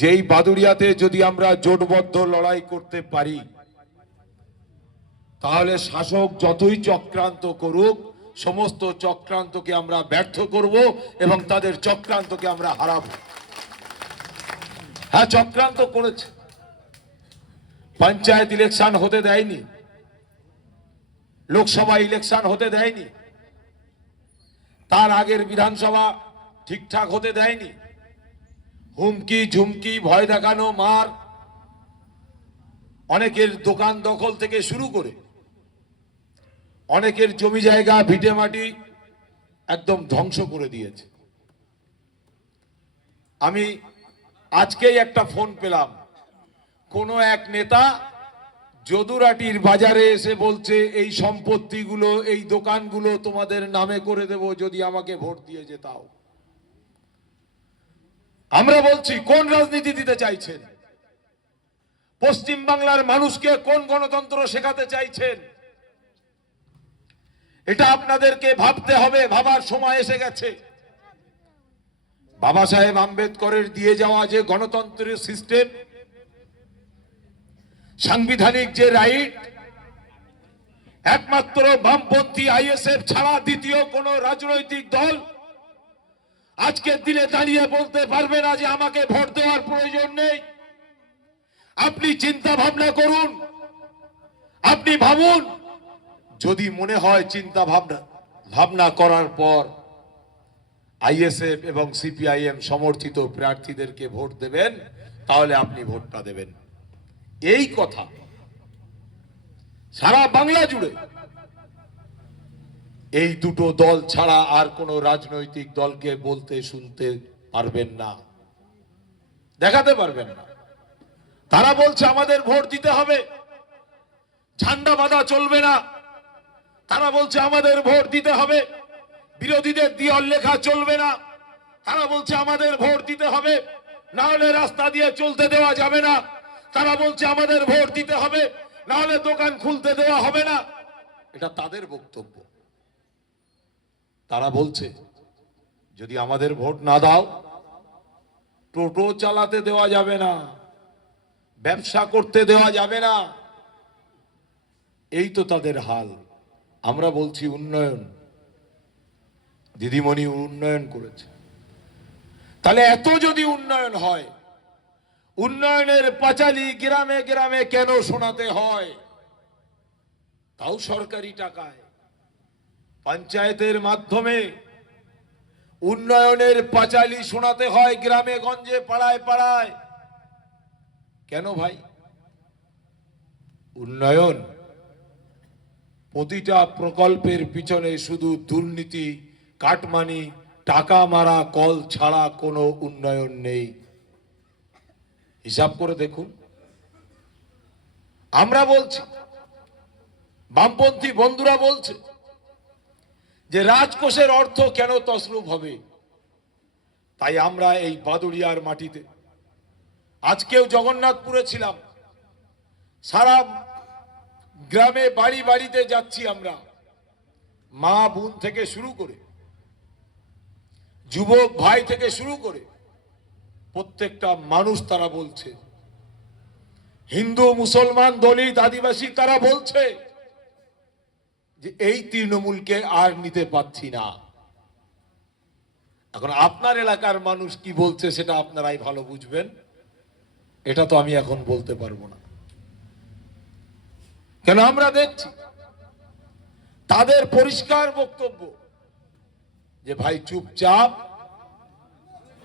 যেই বাদুড়িয়াতে যদি আমরা জোটবদ্ধ লড়াই করতে পারি, তাহলে শাসক যতই চক্রান্ত করুক সমস্ত চক্রান্তকে আমরা ব্যর্থ করব এবং তাদের চক্রান্তকে আমরা হারাবো। হ্যাঁ, চক্রান্ত করেছে, পঞ্চায়েত ইলেকশন হতে দেয়নি, লোকসভা ইলেকশন হতে দেয়নি, তার আগের বিধানসভা ঠিকঠাক হতে দেয়নি, হুমকি ঝুমকি ভয় দেখানো মার, অনেকের দোকান দখল থেকে শুরু করে অনেকের জমি জায়গা ভিটে মাটি একদম ধ্বংস করে দিয়েছে। আমি আজকেই একটা ফোন পেলাম, কোনো এক নেতা যদুরাটির বাজারে এসে বলছে এই সম্পত্তিগুলো এই দোকানগুলো তোমাদের নামে করে দেব যদি আমাকে ভোট দিয়ে যেতাও। আমরা বলছি কোন রাজনীতি দিতে চাইছেন? পশ্চিম বাংলার মানুষকে কোন গণতন্ত্র শেখাতে চাইছেন? এটা আপনাদেরকে ভাবতে হবে, ভাবার সময় এসে গেছে। বাবা সাহেব আম্বেদকরের দিয়ে যাওয়া যে গণতন্ত্রের সিস্টেম, সাংবিধানিক যে রাইট, একমাত্র বামপন্থী আইএসএফ ছাড়া দ্বিতীয় কোন রাজনৈতিক দল আজকের দিনে দাঁড়িয়ে বলতে পারবে না যে আমাকে ভোট দেওয়ার প্রয়োজন নেই। আপনি চিন্তা ভাবনা করুন, আপনি ভাবুন, যদি মনে হয় চিন্তা ভাবনা করার পর আইএসএফ এবং সিপিআইএম সমর্থিত প্রার্থীদেরকে ভোট দেবেন, তাহলে আপনি ভোটটা দেবেন। এই কথা সারা বাংলা জুড়ে এই দুটো দল ছাড়া আর কোন রাজনৈতিক দলকে বলতে শুনতে পারবেন না, দেখাতে পারবেন না। তারা বলছে আমাদের ভোট দিতে হবে, ঝান্ডা বাঁধা চলবে না। তারা বলছে আমাদের ভোট দিতে হবে, বিরোধীদের দেওয়াল লেখা চলবে না। তারা বলছে আমাদের ভোট দিতে হবে, না হলে রাস্তা দিয়ে চলতে দেওয়া যাবে না। তারা বলছে আমাদের ভোট দিতে হবে, না হলে দোকান খুলতে দেওয়া হবে না। এটা তাদের বক্তব্য। তারা বলছে যদি আমাদের ভোট না দাও, টোটো চালাতে দেওয়া যাবে না, ব্যবসা করতে দেওয়া যাবে না। এই তো তাদের হাল। আমরা বলছি উন্নয়ন, দিদিমণি উন্নয়ন করেছে। তাহলে এত যদি উন্নয়ন হয়, উন্নয়নের পাঁচালী গ্রামে গ্রামে কেন শোনাতে হয়? তাও সরকারি টাকায়, পঞ্চায়েতের মাধ্যমে উন্নয়নের পাঁচালী শোনাতে হয় গ্রামে গঞ্জে পাড়ায় পাড়ায়। কেন ভাই? উন্নয়ন, প্রতিটা প্রকল্পের পিছনে শুধু দুর্নীতি, কাটমানি, টাকা মারা কল ছাড়া কোনো উন্নয়ন নেই। হিসাব করে দেখুন। আমরা বলছি, বামপন্থী বন্ধুরা বলছে যে রাজকোষের অর্থ কেন তছরূপ হবে। তাই আমরা এই বাদুড়িয়ার মাটিতে, আজকেও জগন্নাথপুরে ছিলাম, সারা গ্রামে বাড়ি বাড়িতে যাচ্ছি আমরা, মা বোন থেকে শুরু করে যুবক ভাই থেকে শুরু করে প্রত্যেকটা মানুষ তারা বলছে, হিন্দু মুসলমান দলিত আদিবাসী তারা বলছে যে এই তৃণমূলকে আর নিতে পারছি না। এখন আপনার এলাকার মানুষ কি বলছে সেটা আপনারাই ভালো বুঝবেন, এটা তো আমি এখন বলতে পারবো না। কেন আমরা দেখছি তাদের পরিষ্কার বক্তব্য যে ভাই চুপচাপ,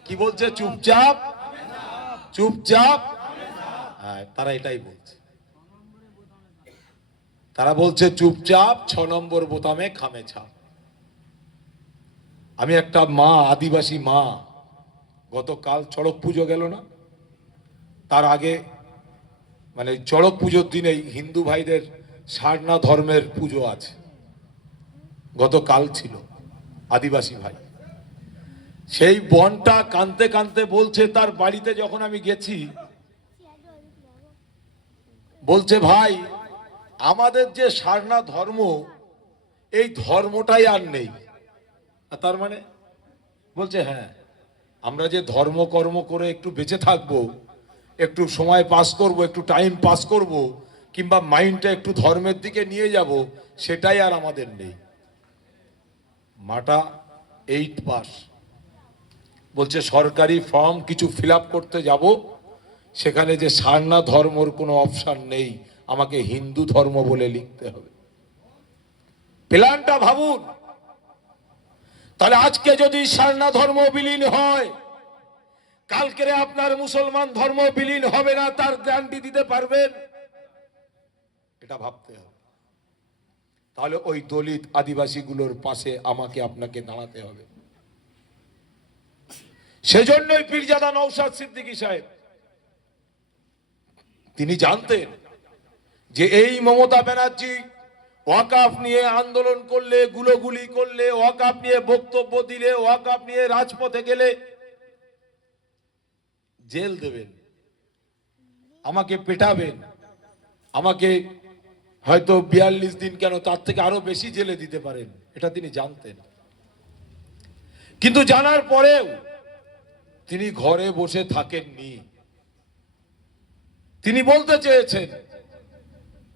কি বলছে, চুপচাপ চুপচাপ। হ্যাঁ, তারা এটাই বলছে। তারা বলছে চুপচাপ, 6 নম্বর বোতামে খামে ছাপ। আমি একটা মা, আদিবাসী মা, গতকাল চড়ক পুজো গেল না, তার আগে মানে চড়ক পুজোর দিনেই হিন্দু ভাইদের সারনা ধর্মের পুজো আছে, গতকাল ছিল, আদিবাসী ভাই। সেই বনটা কাঁদতে কাঁদতে বলছে, তার বাড়িতে যখন আমি গেছি, বলছে ভাই আমাদের যে সারনা ধর্ম, এই ধর্মটাই আর নেই। তার মানে বলছে হ্যাঁ, আমরা যে ধর্ম কর্ম করে একটু বেঁচে থাকবো, একটু সময় পাস করব, একটু টাইম পাস করব, কিংবা মাইন্ডটা একটু ধর্মের দিকে নিয়ে যাব, সেটাই আর আমাদের নেই। মাটা 8 পাস, বলছে সরকারি ফর্ম কিছু ফিল আপ করতে যাব, সেখানে যে সারনা ধর্মর কোনো অপশন নেই, আমাকে হিন্দু ধর্ম বলে লিখতে হবে। প্ল্যানটা ভাবুন। তাহলে আজকে যদি সারনা ধর্ম বিলীন হয়, কালকে আপনার মুসলমান ধর্ম বিলীন হবে না, তার গ্যারান্টি দিতে পারবেন? এটা ভাবতে হবে। তাহলে ওই দলিত আদিবাসীগুলোর পাশে আমাকে আপনাকে দাঁড়াতে হবে। সেজন্যই পীরজাদা নওশাদ সিদ্দিকী সাহেব তিনি জানতেন যে এই মমতা ব্যানার্জি ওয়াকাফ নিয়ে আন্দোলন করলে, গুলোগুলি করলে, ওয়াকাফ নিয়ে বক্তব্য দিলে, ওয়াকাফ নিয়ে রাজপথে গেলে জেল দেবেন, আমাকে পেটাবেন, আমাকে হয়তো 42 দিন কেন তার থেকে আরো বেশি জেলে দিতে পারেন। এটা তিনি জানতেন। কিন্তু জানার পরেও তিনি ঘরে বসে থাকেননি। তিনি বলতে চেয়েছেন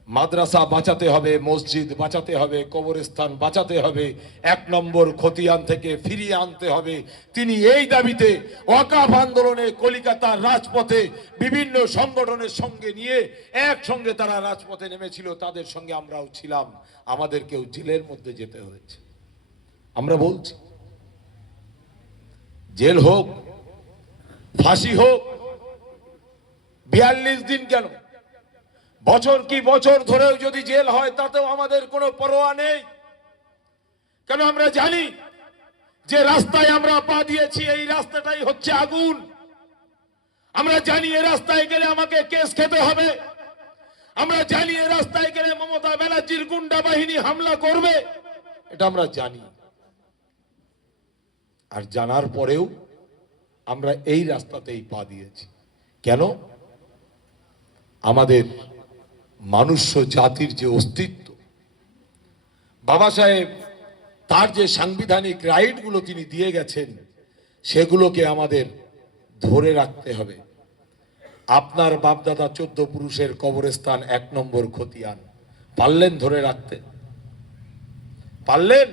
মাদ্রাসা বাঁচাতে হবে, মসজিদ বাঁচাতে হবে, কবরস্থান বাঁচাতে হবে, 1 নম্বর খতিয়ান থেকে ফিরিয়ে আনতে হবে। তিনি এই দাবিতে ওয়াকাফ আন্দোলনে কলিকাতার রাজপথে বিভিন্ন সংগঠনের সঙ্গে নিয়ে একসঙ্গে তারা রাজপথে নেমেছিল। তাদের সঙ্গে আমরাও ছিলাম, আমাদেরকেও জেলের মধ্যে যেতে হয়েছে। আমরা বলছি জেল হোক, ফাঁসি হোক, 42 দিন কেন, বছর কি বছর ধরেও যদি জেল হয় তাতেও আমাদের কোনো পরোয়া নেই। কেন আমরা জানি যে রাস্তায় আমরা পা দিয়েছি এই রাস্তাটাই হচ্ছে আগুন। আমরা জানি এই রাস্তায় গেলে আমাকে কেস খেতে হবে। আমরা জানি এই রাস্তায় গেলে মমতা ব্যানার্জির গুন্ডা বাহিনী হামলা করবে। এটা আমরা জানি। আর জানার পরেও আমরা এই রাস্তাতেই পা দিয়েছি। কেন? আমাদের মানুষ্য জাতির যে অস্তিত্ব, বাবা সাহেব তার যে সাংবিধানিক রাইটগুলো তিনি দিয়ে গেছেন, সেগুলোকে আমাদের ধরে রাখতে হবে। আপনার বাপদাদা 14 পুরুষের কবরস্থান 1 নম্বর খতিয়ান পারলেন ধরে রাখতে? পারলেন?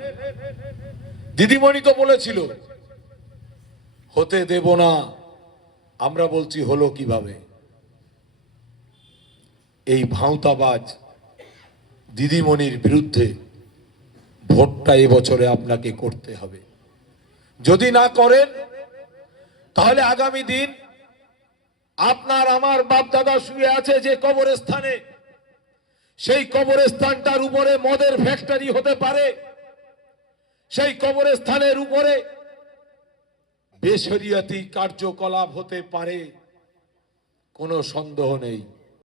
দিদিমণি তো বলেছিল হতে দেব না, আমরা বলছি হলো কিভাবে? এই ভাঁওতাবাজ দিদিমণির বিরুদ্ধে ভোটটা এবছরে আপনাকে করতে হবে। যদি না করেন তাহলে আগামী দিন আপনার আমার বাপ দাদা শুয়ে আছে যে কবরস্থানে, সেই কবরস্থানটার উপরে মদের ফ্যাক্টরি হতে পারে, সেই কবরস্থানের উপরে বেশরিয়াতি কার্যকলাপ হতে পারে, কোনো সন্দেহ নেই।